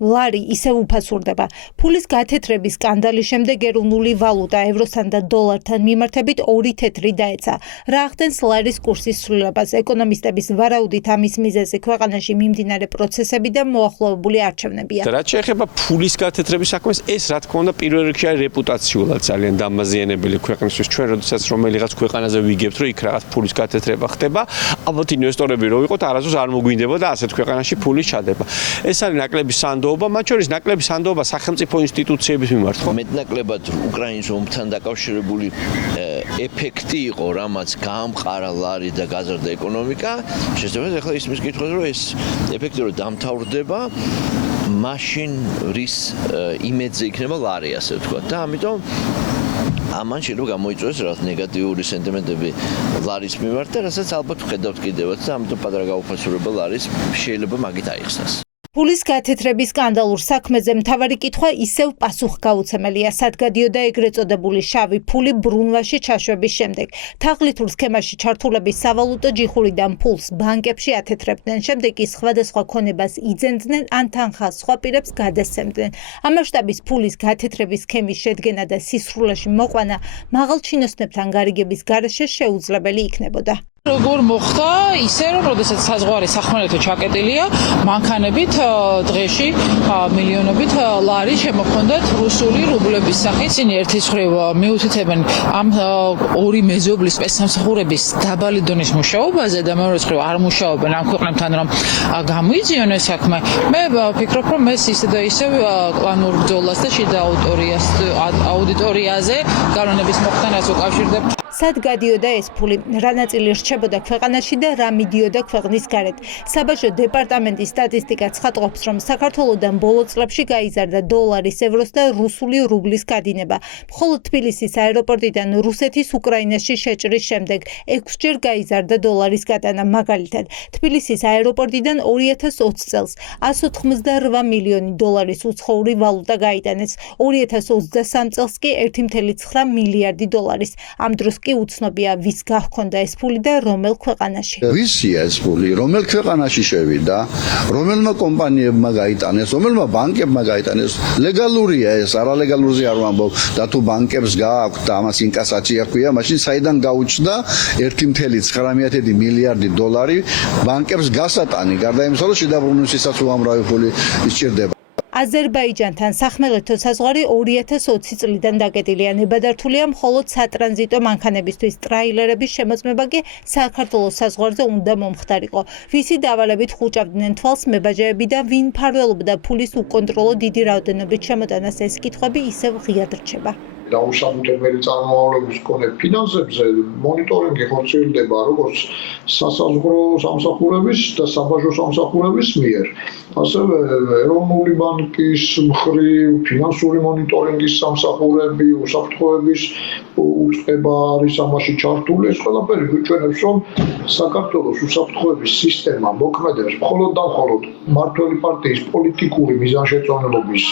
ლარი ისევ უფასურდება. Ფულის გათეთრების სკანდალის შემდეგ ეროვნული ვალუტა ევროსთან და დოლართან მიმართებით ორი თეთრი დაეცა. რა ახდენს ლარის კურსის ცვლილებას? ეკონომისტების ვარაუდით ამის მიზეზი ქვეყანაში მიმდინარე პროცესები და მოახლოებული არჩევნებია. რაც შეეხება ფულის გათეთრების საქმეს, ეს რა თქმა უნდა პირველ რიგში არის რეპუტაციულად ძალიან დამაზიანებელი ქვეყნისთვის. ჩვენ როდესაც რომელიღაც ქვეყანაზე ვიგებთ, რომ იქ რაღაც ფულის გათეთრება ხდება, ალბათ ინვესტორები რო ვიყოთ, არასდროს არ მოგვინდება და ასეთ ქვეყანაში ფულის ჩადება. ეს არის ნაკლები სანდოობა, მათ შორის ნაკლები სანდოობა სახელმწიფო ინსტიტუციების მიმართ. მეტნაკლებად უკრაინის ომთან დაკავშირებული ეფექტი იყო, რამაც გაამყარა ლარი და გაზარდა ეკონომიკა. შესაძლოა ახლა ისმის კითხვაზე, რომ ეს ეფექტი რო დამთავრდება, მაშინ რის იმედზე იქნება ლარი, ასე ვთქვათ. და ამიტომ ამან შეიძლება გამოიწვიოს რაღაც ნეგატიური სენტიმენტები ლარის მიმართ და რასაც ალბათ ვხედავთ კიდევაც და ამიტომ პატარა გაუფასურება ლარის შეიძლება მაგით აიხსნას. ფულის გათეთრების სკანდალურ საქმეზე მთავარი კითხვა ისევ პასუხგაუცემელია, სად გადიოდა ეგრეთ წოდებული შავი ფული ბრუნვაში ჩაშვების შემდეგ. თაღლითურ სქემაში ჩართულების სავალუტო ჯიხურიდან ფულს ბანკებში ათეთრებდნენ, შემდეგ კი სხვადასხვა ქონებას იძენდნენ ან თანხას სხვა პირებს გადასცემდნენ. ამ მასშტაბის ფულის გათეთრების სქემის შედგენა და სისრულეში მოყვანა მაღალ ჩინოსნებთან გარიგების გარეშე შეუძლებელი იქნებოდა. როგორ მოხდა ისე რომ როდესაც საზღვარი სახმელეთო ჩაკეტილია მანქანებით დღეში მილიონობით ლარი შემოჰქონდათ რუსული რუბლების სახით. ისინი ერთის მხრივ მიუთითებენ ამ ორი მეზობლის სპეცსამსახურების დაბალი დონის მუშაობაზე და მეორეს მხრივ არ მუშაობენ ამ ქვეყნებთან რომ გამოიძიონ ეს საქმე. მე ვფიქრობ რომ ეს ისე და ისე კლანურ ბრძოლას და შიდა აუდიტორიაზე გავლენების მოხდენას უკავშირდება. სად გადიოდა ეს ფული? რა ნაწილი რჩებოდა ქვეყანაში და რა მიდიოდა ქვეყნის გარეთ? საბაჟო დეპარტამენტის სტატისტიკა ცხადყოფს, რომ საქართველოდან ბოლო წლებში გაიზარდა დოლარის, ევროს და რუსული რუბლის გადინება. მხოლოდ თბილისის აეროპორტიდან რუსეთის უკრაინაში შეჭრის შემდეგ 6-ჯერ გაიზარდა დოლარის გატანა. მაგალითად, თბილისის აეროპორტიდან 2020 წელს 188 მილიონი დოლარის უცხოური ვალუტა გაიტანეს, 2023 წელს კი 1,9 მილიარდი დოლარის. ამ დროს კი უცნობია, ვის გაჰქონდა ეს ფული და რომელ ქვეყანაში. ვისია ეს ფული, რომელ ქვეყანაში შევიდა, რომელმა კომპანიებმა გაიტანეს, რომელმა ბანკებმა გაიტანეს. ლეგალურია ეს, არალეგალურზე არ ვამბობ. და თუ ბანკებს გააქვთ და ამას ინკასაცია ჰქვია, მაშინ საიდან გაუჩნდა 1,9 მილიარდი დოლარი ბანკებს გასატანი, გარდა იმისა, რომ შედაბრუნვისთვისაც უამრავი ფული ისჭირდება. აზერბაიჯანთან სახმელეთო საზღვარი 2020 წლიდან დაკეტილია. ნებადართულია მხოლოდ სატრანზიტო მანქანებისთვის. ტრაილერების შემოწმება კი საქართველოს საზღვარზე უნდა მომხდარიყო. ვისი დავალებით ხუჭავდნენ თვალს მებაჯეები და ვინ მფარველობდა ფულის უკონტროლო დიდი რაოდენობით შემოტანას, ეს კითხვები ისევ ღიად რჩება. დაუსაბუთებელი წარმომავლობის მქონე ფინანსებზე მონიტორინგი ხორციელდება როგორც სასაზღვრო სამსახურების და საბაჟო სამსახურების მიერ. ასევე ეროვნული ბანკის მხრივ ფინანსური მონიტორინგის სამსახურები, უსაფრთხოების უწყება არის ამაში ჩართული. ეს ყველაფერი გვიჩვენებს, რომ საქართველოს უსაფრთხოების სისტემა მოქმედებს მხოლოდ და მხოლოდ მმართველი პარტიის პოლიტიკური მიზანშეწონილობის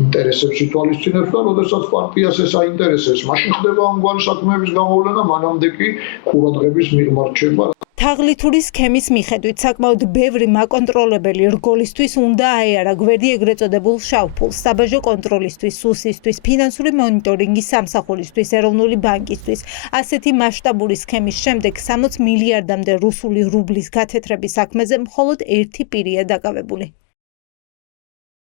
ინტერესებს ითვალისწინებს და როდესაც პარტიას ეს აინტერესებს, მაშინ ხდება ამგვარი საქმეების გამოვლენა, მანამდე კი ყურადღების მიღმა რჩება. თაღლითური სქემის მიხედვით საკმაოდ ბევრი მაკონტროლებელი რგოლისთვის უნდა აეარა გვერდი ეგრეთ წოდებულ შავ ფულს, საბაჟო კონტროლისთვის, სუსისთვის, ფინანსური მონიტორინგის სამსახურისთვის, ეროვნული ბანკისთვის. ასეთი მასშტაბური სქემის შემდეგ 60 მილიარდამდე რუსული რუბლის გათეთრების საქმეზე მხოლოდ ერთი პირია დაკავებული.